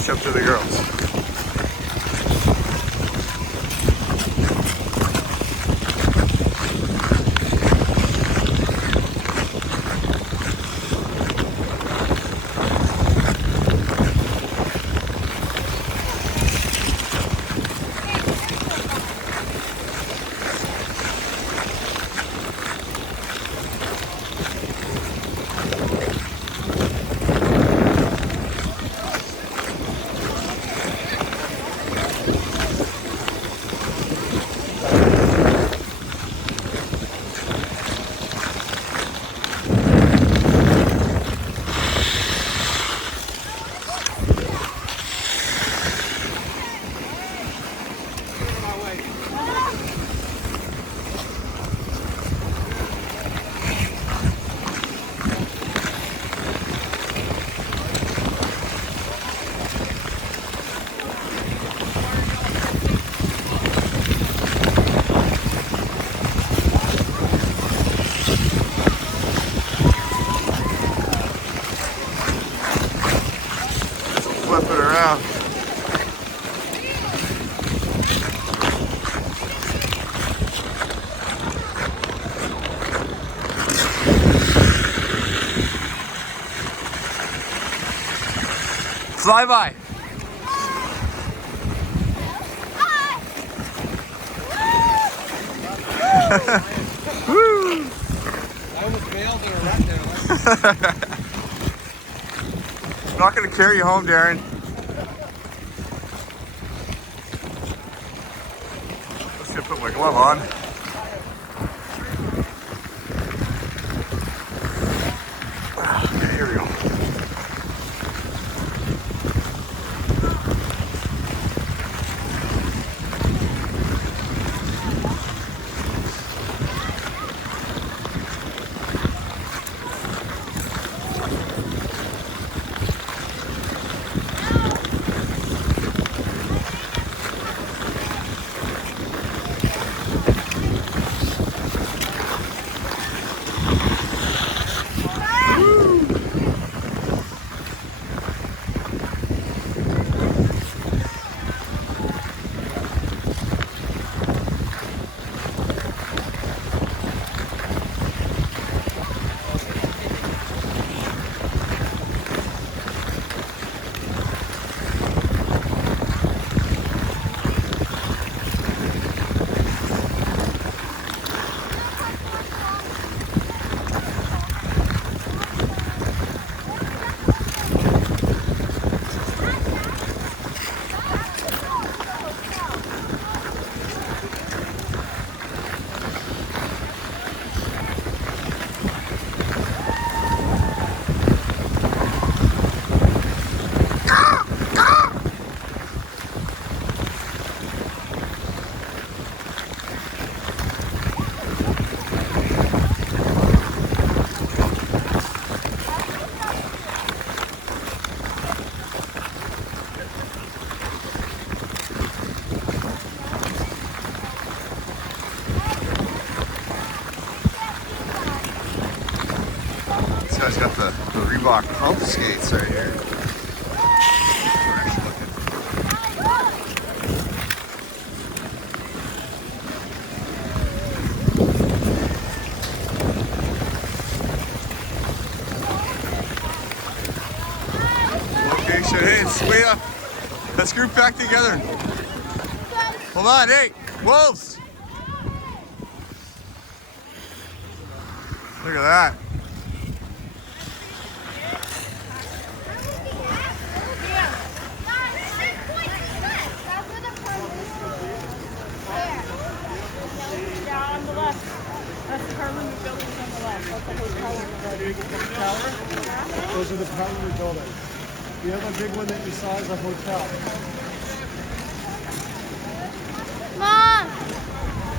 catch up to the girls. Flip it around. Fly by. Woo! I almost failed in a rut there. I'm not going to carry you home, Darren. Just going to put my glove on. Okay, here we go. This guy's got the Reebok pump skates right here. Okay, so hey, wait up. Let's group back together. Hold on, hey, wolves. Look at that. Those are the Parliament buildings. The other big one that you saw is a hotel. Mom!